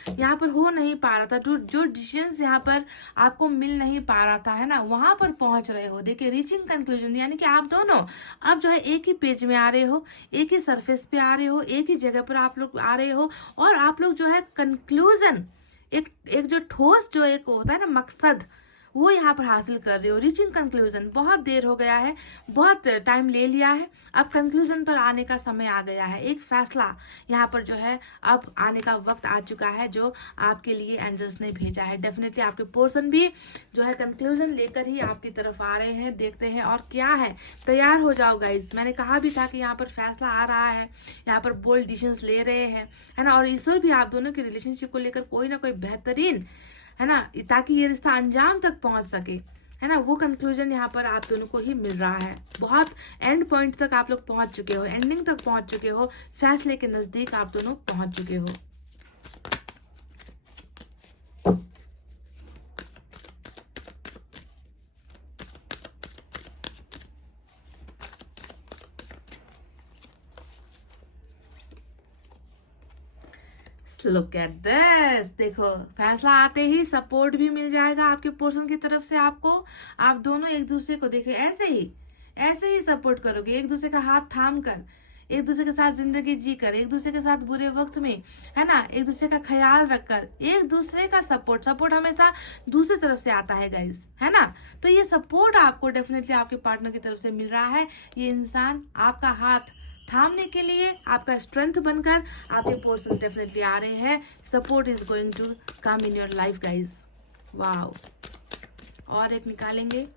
यहाँ पर हो नहीं पा रहा था, जो डिसीजंस यहाँ पर आपको मिल नहीं पा रहा था, है ना, वहाँ पर पहुँच रहे हो। देखिए रीचिंग कंक्लूजन यानी कि आप दोनों अब जो है एक ही पेज में आ रहे हो, एक ही सरफेस पे आ रहे हो, एक ही जगह पर आप लोग आ रहे हो, और आप लोग जो है कंक्लूजन, एक जो ठोस जो एक होता है ना मकसद, वो यहाँ पर हासिल कर रहे हो। रीचिंग कंक्लूजन, बहुत देर हो गया है, बहुत टाइम ले लिया है, अब कंक्लूजन पर आने का समय आ गया है। एक फैसला यहाँ पर जो है अब आने का वक्त आ चुका है जो आपके लिए एंजल्स ने भेजा है। डेफिनेटली आपके पर्सन भी जो है कंक्लूजन लेकर ही आपकी तरफ आ रहे हैं। देखते हैं और क्या है, तैयार हो जाओ गाइस। मैंने कहा भी था कि यहाँ पर फैसला आ रहा है, यहाँ पर बोल्ड डिसीजंस ले रहे हैं, है ना। और ईश्वर भी आप दोनों के रिलेशनशिप को लेकर कोई ना कोई बेहतरीन, है ना, ताकि ये रिश्ता अंजाम तक पहुंच सके, है ना, वो कंक्लूजन यहाँ पर आप दोनों को ही मिल रहा है। बहुत एंड पॉइंट तक आप लोग पहुंच चुके हो, एंडिंग तक पहुंच चुके हो, फैसले के नजदीक आप दोनों पहुंच चुके हो। लुक एट दिस, देखो फैसला आते ही सपोर्ट भी मिल जाएगा आपके पर्सन की तरफ से आपको। आप दोनों एक दूसरे को देखे ऐसे ही सपोर्ट करोगे, एक दूसरे का हाथ थाम कर, एक दूसरे के साथ जिंदगी जी कर, एक दूसरे के साथ बुरे वक्त में, है ना, एक दूसरे का ख्याल रखकर, एक दूसरे का सपोर्ट हमेशा दूसरी तरफ से आता है गाइस, है ना। तो ये सपोर्ट आपको डेफिनेटली आपके पार्टनर की तरफ से मिल रहा है। ये इंसान आपका हाथ थामने के लिए, आपका स्ट्रेंथ बनकर आपके पर्सन डेफिनेटली आ रहे हैं। Support is going to come in your life guys. Wow, और एक निकालेंगे।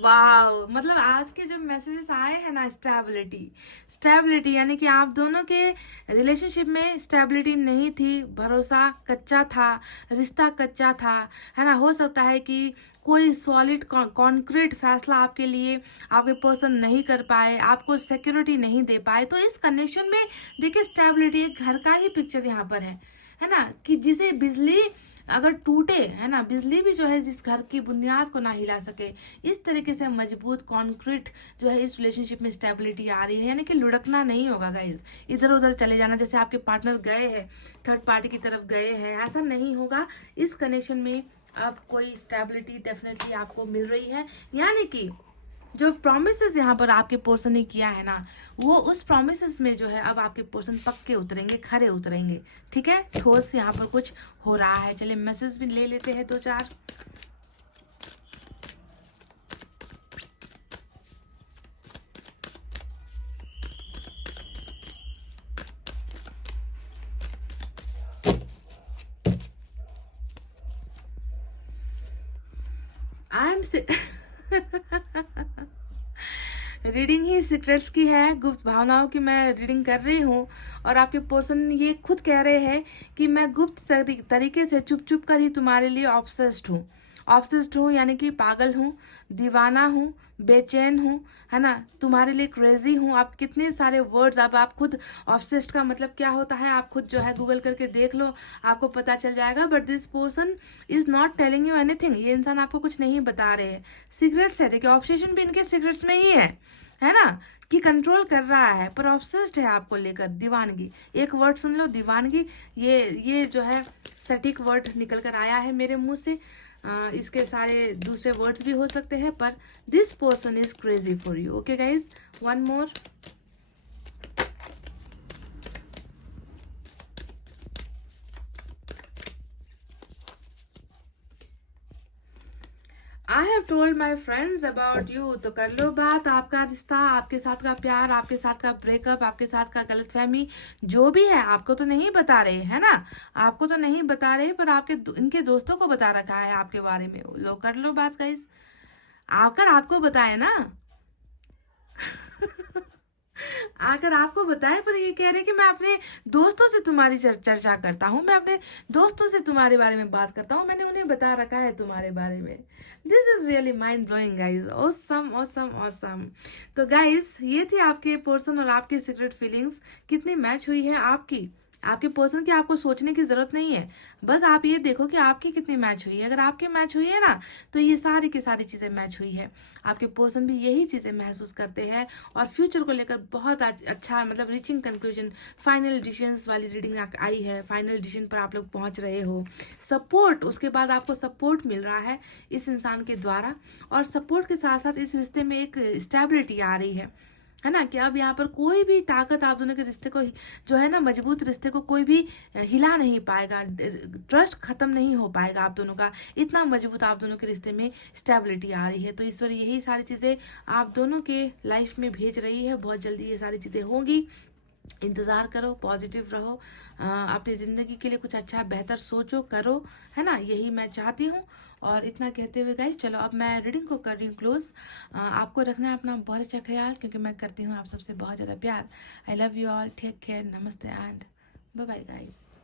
वाह, मतलब आज के जो मैसेजेस आए हैं ना, स्टेबिलिटी यानी कि आप दोनों के रिलेशनशिप में स्टेबिलिटी नहीं थी, भरोसा कच्चा था, रिश्ता कच्चा था, है ना। हो सकता है कि कोई सॉलिड कॉन्क्रीट फैसला आपके लिए आपके पर्सन नहीं कर पाए, आपको सिक्योरिटी नहीं दे पाए। तो इस कनेक्शन में देखिए स्टेबिलिटी एक घर का ही पिक्चर यहाँ पर है ना, कि जिसे बिजली अगर टूटे, है ना, बिजली भी जो है जिस घर की बुनियाद को ना हिला सके, इस तरीके से मजबूत कॉन्क्रीट जो है इस रिलेशनशिप में स्टेबिलिटी आ रही है। यानी कि लुढ़कना नहीं होगा गाइज, इधर उधर चले जाना, जैसे आपके पार्टनर गए हैं थर्ड पार्टी की तरफ गए हैं, ऐसा नहीं होगा। इस कनेक्शन में अब कोई स्टेबिलिटी डेफिनेटली आपको मिल रही है। यानी कि जो प्रोमिसेस यहाँ पर आपके पर्सन ने किया है ना, वो उस प्रोमिसेस में जो है अब आपके पर्सन पक्के उतरेंगे, खरे उतरेंगे। ठीक है, ठोस यहाँ पर कुछ हो रहा है। चलिए मैसेज भी ले लेते हैं 2-4। I am reading he secrets की है, गुप्त भावनाओं की मैं रीडिंग कर रही हूँ। और आपके पर्सन ये खुद कह रहे हैं कि मैं गुप्त तरीके से चुप चुप कर ही तुम्हारे लिए ऑब्सेस्ड हूँ, यानी कि पागल हूँ, दीवाना हूँ, बेचैन हूँ, है ना, तुम्हारे लिए क्रेजी हूँ। आप कितने सारे वर्ड्स, अब आप खुद ऑब्सेस्ड का मतलब क्या होता है आप खुद जो है गूगल करके देख लो, आपको पता चल जाएगा। But this person is not telling you anything, ये इंसान आपको कुछ नहीं बता रहे हैं। सीक्रेट्स है, देखिए ऑब्सेशन भी इनके सीक्रेट्स में ही है ना, कि कंट्रोल कर रहा है, पर ऑब्सेस्ड है आपको लेकर। दीवानगी, एक वर्ड सुन लो, दीवानगी, ये जो है सटीक वर्ड निकल कर आया है मेरे मुंह से। इसके सारे दूसरे वर्ड्स भी हो सकते हैं, पर this person is crazy for you. Okay guys, one more. I have told my friends about you. तो कर लो बात, आपका रिश्ता, आपके साथ का प्यार, आपके साथ का ब्रेकअप, आपके साथ का गलतफहमी जो भी है, आपको तो नहीं बता रहे, है ना, आपको तो नहीं बता रहे, पर आपके इनके दोस्तों को बता रखा है आपके बारे में। लो कर लो बात गाइस, आकर आपको बताए ना आकर आपको बताए, पर ये कह रहे कि मैं अपने दोस्तों से तुम्हारी चर्चा करता हूँ, मैं अपने दोस्तों से तुम्हारे बारे में बात करता हूँ, मैंने उन्हें बता रखा है तुम्हारे बारे में। This is really mind blowing guys, awesome awesome awesome. तो गाइज ये थी आपके पर्सन और आपकी सीक्रेट फीलिंग्स, कितनी मैच हुई है आपकी आपके पर्सन की आपको सोचने की जरूरत नहीं है, बस आप ये देखो कि आपकी कितनी मैच हुई है। अगर आपकी मैच हुई है ना, तो ये सारी की सारी चीज़ें मैच हुई है। आपके पर्सन भी यही चीज़ें महसूस करते हैं और फ्यूचर को लेकर बहुत अच्छा, मतलब रीचिंग कंक्लूजन, फाइनल डिसीजंस वाली रीडिंग आई है। फाइनल डिसीजन पर आप लोग पहुंच रहे हो। सपोर्ट, उसके बाद आपको सपोर्ट मिल रहा है इस इंसान के द्वारा, और सपोर्ट के साथ साथ इस रिश्ते में एक स्टेबिलिटी आ रही है ना, कि अब यहाँ पर कोई भी ताकत आप दोनों के रिश्ते को, जो है ना, मजबूत रिश्ते को कोई भी हिला नहीं पाएगा। ट्रस्ट खत्म नहीं हो पाएगा आप दोनों का, इतना मजबूत आप दोनों के रिश्ते में स्टेबिलिटी आ रही है। तो ईश्वर यही सारी चीज़ें आप दोनों के लाइफ में भेज रही है। बहुत जल्दी ये सारी चीज़ें होंगी, इंतज़ार करो, पॉजिटिव रहो, अपनी ज़िंदगी के लिए कुछ अच्छा बेहतर सोचो, करो, है ना, यही मैं चाहती हूँ। और इतना कहते हुए गाइस, चलो अब मैं रीडिंग को कर रही हूँ क्लोज। आपको रखना है अपना बहुत अच्छा ख्याल, क्योंकि मैं करती हूँ आप सबसे बहुत ज़्यादा प्यार। I love you all, take care, नमस्ते एंड बाय बाय गाइस।